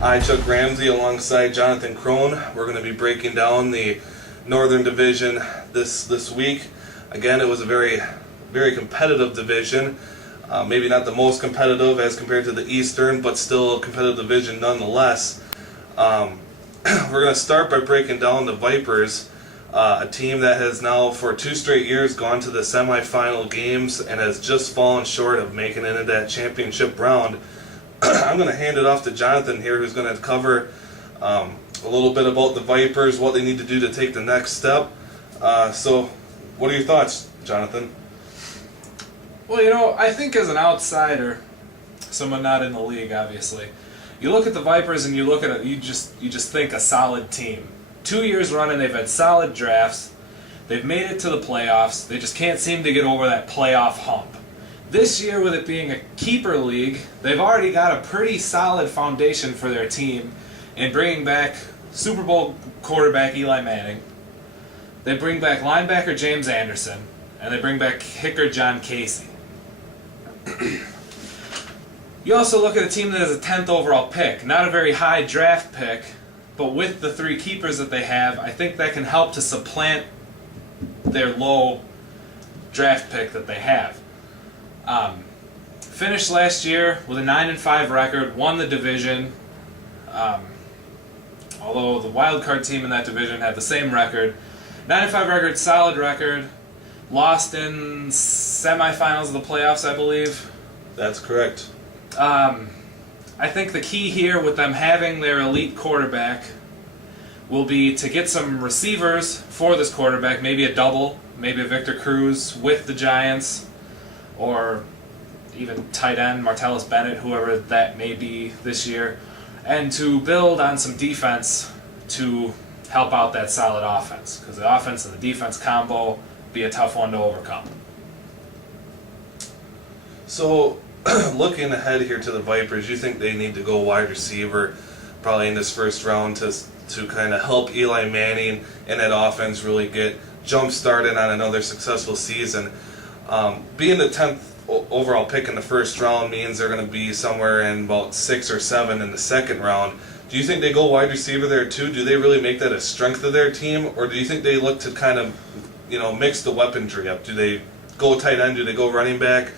I, Chuck Ramsey, alongside Jonathan Crone. We're going to be breaking down the Northern Division this week. Again, it was a very competitive division. Maybe not the most competitive as compared to the Eastern, but still a competitive division nonetheless. We're going to start by breaking down the Vipers, a team that has now for 2 straight years gone to the semifinal games and has just fallen short of making it into that championship round. I'm going to hand it off to Jonathan here, who's going to cover a little bit about the Vipers, what they need to do to take the next step. So, what are your thoughts, Jonathan? Well, I think as an outsider, someone not in the league, obviously, you look at the Vipers and you look at it, you just think a solid team. 2 years running, they've had solid drafts. They've made it to the playoffs. They just can't seem to get over that playoff hump. This year, with it being a keeper league, they've already got a pretty solid foundation for their team in bringing back Super Bowl quarterback Eli Manning. They bring back linebacker James Anderson, and they bring back kicker John Casey. You also look at a team that has a 10th overall pick, not a very high draft pick, but with the 3 keepers that they have, I think that can help to supplant their low draft pick that they have. Finished last year with a 9-5 record, won the division, although the wild card team in that division had the same record. 9-5 record, solid record, lost in semifinals of the playoffs, I believe. That's correct. I think the key here with them having their elite quarterback will be to get some receivers for this quarterback, maybe a double, maybe a Victor Cruz with the Giants, or even tight end Martellus Bennett, whoever that may be this year, and to build on some defense to help out that solid offense, because the offense and the defense combo be a tough one to overcome. So, looking ahead here to the Vipers, you think they need to go wide receiver probably in this first round to kind of help Eli Manning and that offense really get jump-started on another successful season. Being the 10th overall pick in the first round means they're going to be somewhere in about 6 or 7 in the second round. Do you think they go wide receiver there too? Do they really make that a strength of their team, or do you think they look to kind of, mix the weaponry up? Do they go tight end? Do they go running back?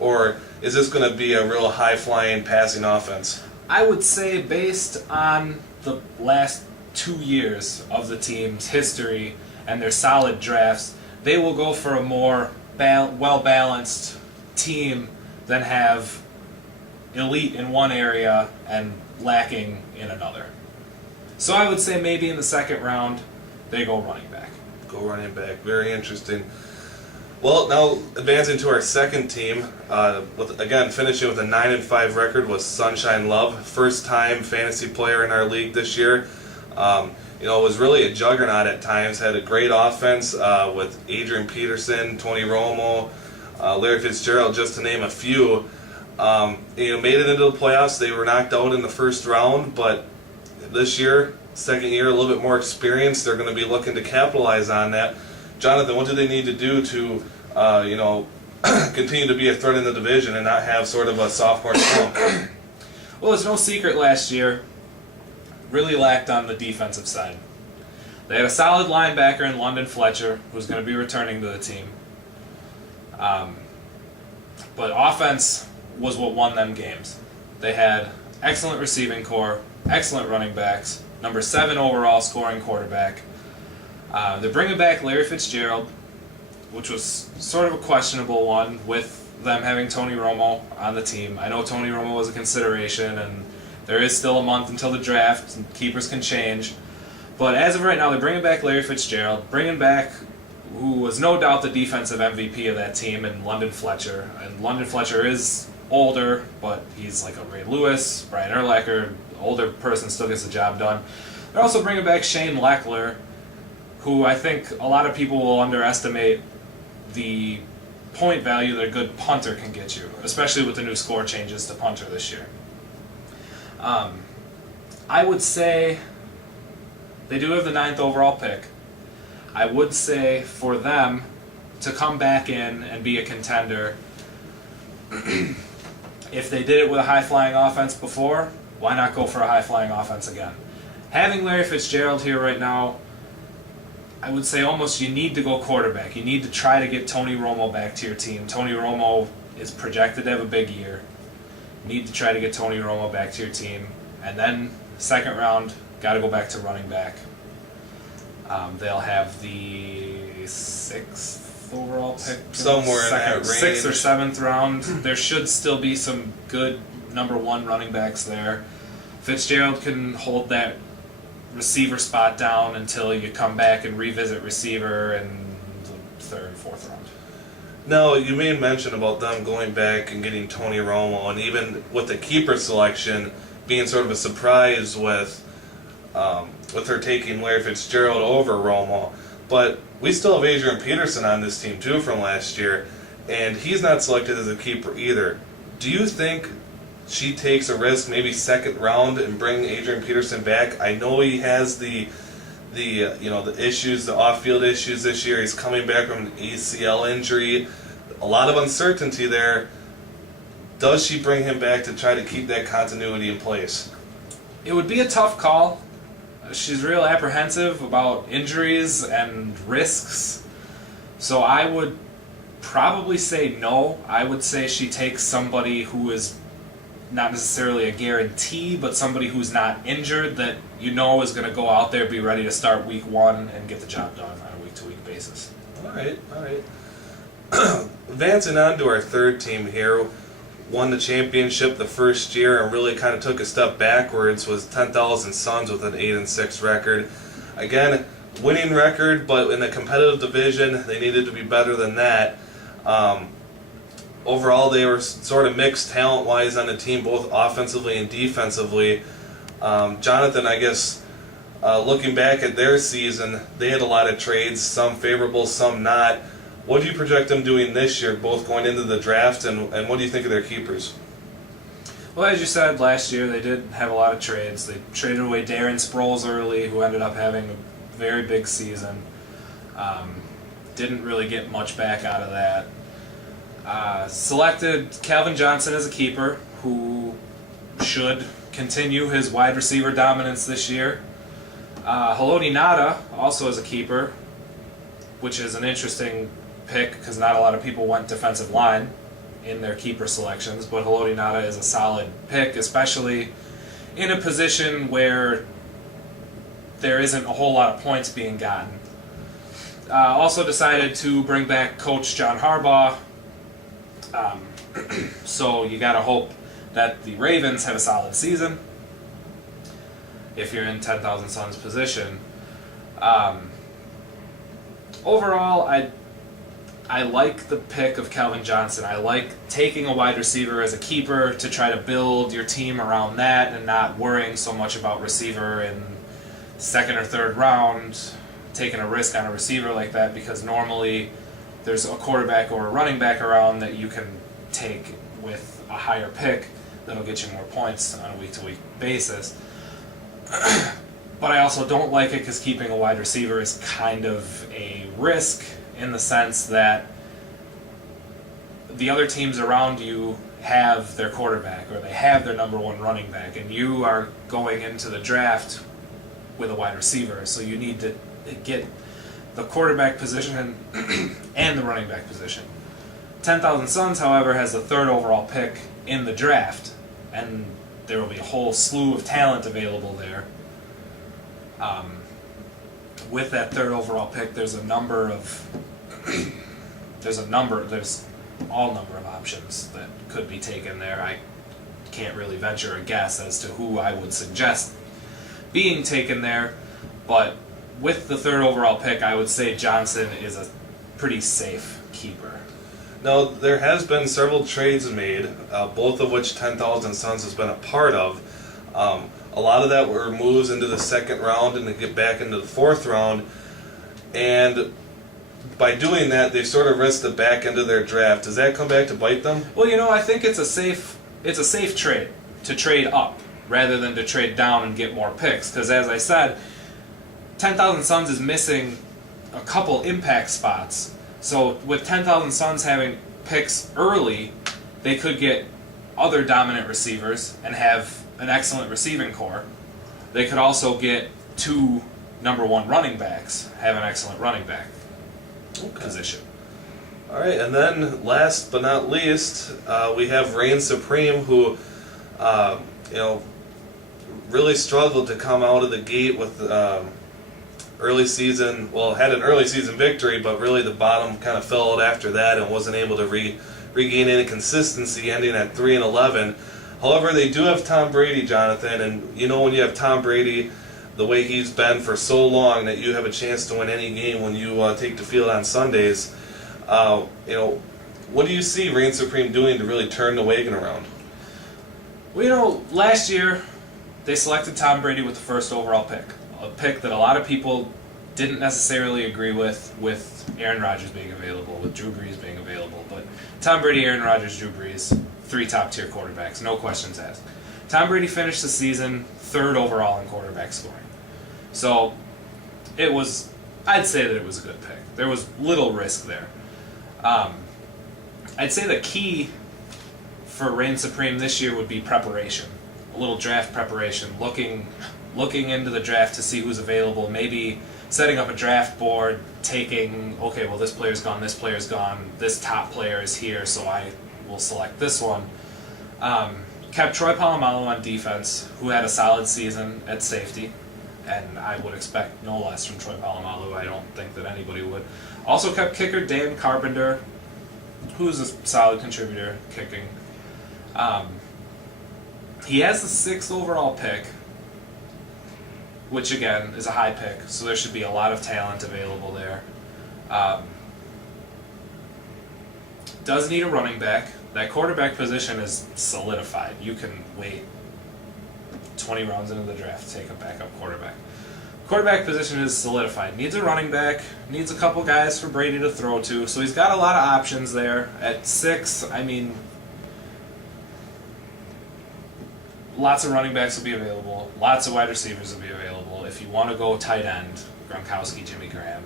Or is this going to be a real high-flying passing offense? I would say based on the last 2 years of the team's history and their solid drafts, they will go for a more well-balanced team than have elite in one area and lacking in another. So I would say maybe in the second round, they go running back. Go running back. Very interesting. Well, now advancing to our second team, finishing with a 9-5 record was Sunshine Love, first-time fantasy player in our league this year. Was really a juggernaut at times. Had a great offense with Adrian Peterson, Tony Romo, Larry Fitzgerald, just to name a few. Made it into the playoffs. They were knocked out in the first round, but this year, second year, a little bit more experience. They're going to be looking to capitalize on that. Jonathan, what do they need to do to, continue to be a threat in the division and not have sort of a sophomore slump? Well, it's no secret last year really lacked on the defensive side. They had a solid linebacker in London Fletcher, who's going to be returning to the team. But offense was what won them games. They had excellent receiving core, excellent running backs, number 7 overall scoring quarterback. They're bringing back Larry Fitzgerald, which was sort of a questionable one with them having Tony Romo on the team. I know Tony Romo was a consideration, and there is still a month until the draft, and keepers can change. But as of right now, they're bringing back Larry Fitzgerald, bringing back who was no doubt the defensive MVP of that team in London Fletcher. And London Fletcher is older, but he's like a Ray Lewis, Brian Urlacher, older person still gets the job done. They're also bringing back Shane Leckler, who I think a lot of people will underestimate the point value that a good punter can get you, especially with the new score changes to punter this year. I would say they do have the 9th overall pick. I would say for them to come back in and be a contender, if they did it with a high-flying offense before, Why not go for a high-flying offense again? Having Larry Fitzgerald here right now, I would say almost you need to go quarterback. You need to try to get Tony Romo back to your team. Tony Romo is projected to have a big year. You need to try to get Tony Romo back to your team. And then, second round, got to go back to running back. They'll have the 6th overall pick. Somewhere in that range. 6th or 7th round. There should still be some good number 1 running backs there. Fitzgerald can hold that receiver spot down until you come back and revisit receiver in the 3rd, 4th round. No, you made mention about them going back and getting Tony Romo, and even with the keeper selection being sort of a surprise with her taking Larry Fitzgerald over Romo. But we still have Adrian Peterson on this team too from last year, and he's not selected as a keeper either. Do you think she takes a risk, maybe 2nd round, and bring Adrian Peterson back? I know he has the issues, the off-field issues this year. He's coming back from an ACL injury. A lot of uncertainty there. Does she bring him back to try to keep that continuity in place? It would be a tough call. She's real apprehensive about injuries and risks. So I would probably say no. I would say she takes somebody who is not necessarily a guarantee, but somebody who's not injured that you know is going to go out there, be ready to start week 1 and get the job done on a week-to-week basis. All right. Advancing on to our 3rd team here, won the championship the first year and really kind of took a step backwards, was 10,000 Suns with an 8-6 record. Again, winning record, but in a competitive division, they needed to be better than that. Overall, they were sort of mixed talent-wise on the team, both offensively and defensively. Jonathan, I guess, looking back at their season, they had a lot of trades, some favorable, some not. What do you project them doing this year, both going into the draft, and what do you think of their keepers? Well, as you said, last year they did have a lot of trades. They traded away Darren Sproles early, who ended up having a very big season. Didn't really get much back out of that. Selected Calvin Johnson as a keeper, who should continue his wide receiver dominance this year. Haloti Ngata also as a keeper, which is an interesting pick because not a lot of people went defensive line in their keeper selections, but Haloti Ngata is a solid pick, especially in a position where there isn't a whole lot of points being gotten. Also decided to bring back Coach John Harbaugh. So you got to hope that the Ravens have a solid season if you're in 10,000 Suns position. Overall, I like the pick of Calvin Johnson. I like taking a wide receiver as a keeper to try to build your team around that and not worrying so much about receiver in 2nd or 3rd round, taking a risk on a receiver like that, because normally there's a quarterback or a running back around that you can take with a higher pick that'll get you more points on a week-to-week basis. But I also don't like it because keeping a wide receiver is kind of a risk in the sense that the other teams around you have their quarterback or they have their number 1 running back, and you are going into the draft with a wide receiver, so you need to get the quarterback position and the running back position. 10,000 Suns, however, has the 3rd overall pick in the draft, and there will be a whole slew of talent available there. With that 3rd overall pick, there's all number of options that could be taken there. I can't really venture a guess as to who I would suggest being taken there, but with the 3rd overall pick, I would say Johnson is a pretty safe keeper. Now, there has been several trades made, both of which 10,000 Suns has been a part of. A lot of that were moves into the 2nd round and to get back into the 4th round. And by doing that, they sort of risked the back end of their draft. Does that come back to bite them? Well, I think it's a safe trade to trade up rather than to trade down and get more picks. Because as I said, 10,000 Suns is missing a couple impact spots. So with 10,000 Suns having picks early, they could get other dominant receivers and have an excellent receiving core. They could also get 2 number 1 running backs, have an excellent running back position. All right, and then last but not least, we have Reign Supreme, who, really struggled to come out of the gate with early season. Well, had an early season victory, but really the bottom kind of fell out after that and wasn't able to regain any consistency, ending at 3-11. However, they do have Tom Brady, Jonathan, and when you have Tom Brady the way he's been for so long, that you have a chance to win any game when you take the field on Sundays. What do you see Reign Supreme doing to really turn the wagon around? Well, last year they selected Tom Brady with the first overall pick, a pick that a lot of people didn't necessarily agree with Aaron Rodgers being available, with Drew Brees being available. But Tom Brady, Aaron Rodgers, Drew Brees, 3 top-tier quarterbacks, no questions asked. Tom Brady finished the season 3rd overall in quarterback scoring. So I'd say that it was a good pick. There was little risk there. I'd say the key for Reign Supreme this year would be preparation, a little draft preparation, looking into the draft to see who's available, maybe setting up a draft board, this player's gone, this top player is here, so I will select this one. Kept Troy Polamalu on defense, who had a solid season at safety, and I would expect no less from Troy Polamalu. I don't think that anybody would. Also kept kicker Dan Carpenter, who's a solid contributor kicking. He has the 6th overall pick, which again is a high pick, so there should be a lot of talent available there. Does need a running back. That quarterback position is solidified. You can wait 20 rounds into the draft to take a backup quarterback. Quarterback position is solidified. Needs a running back. Needs a couple guys for Brady to throw to. So he's got a lot of options there. At 6, lots of running backs will be available. Lots of wide receivers will be available. If you want to go tight end, Gronkowski, Jimmy Graham.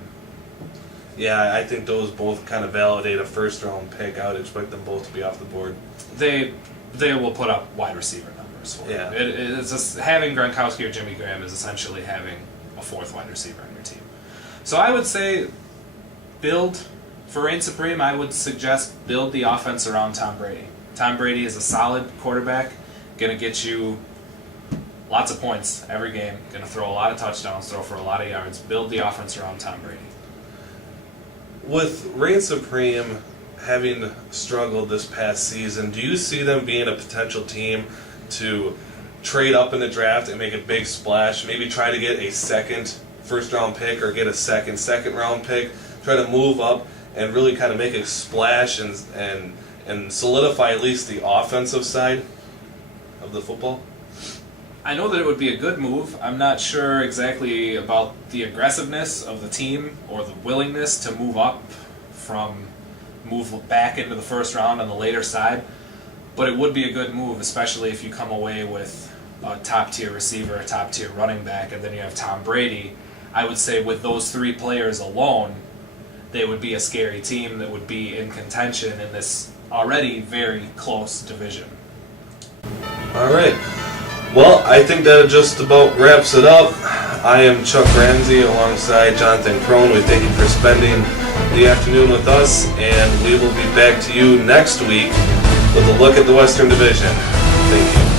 Yeah, I think those both kind of validate a first-round pick. I would expect them both to be off the board. They will put up wide receiver numbers for yeah. It's just, having Gronkowski or Jimmy Graham is essentially having a 4th wide receiver on your team. So I would say for Reign Supreme, I would suggest build the offense around Tom Brady. Tom Brady is a solid quarterback, going to get you lots of points every game, going to throw a lot of touchdowns, throw for a lot of yards. Build the offense around Tom Brady. With Reign Supreme having struggled this past season, do you see them being a potential team to trade up in the draft and make a big splash, maybe try to get a 2nd first-round pick or get a second-round pick, try to move up and really kind of make a splash and solidify at least the offensive side of the football? I know that it would be a good move. I'm not sure exactly about the aggressiveness of the team or the willingness to move back into the first round on the later side, but it would be a good move, especially if you come away with a top-tier receiver, a top-tier running back, and then you have Tom Brady. I would say with those 3 players alone, they would be a scary team that would be in contention in this already very close division. All right. Well, I think that just about wraps it up. I am Chuck Ramsey alongside Jonathan Crone. We thank you for spending the afternoon with us, and we will be back to you next week with a look at the Western Division. Thank you.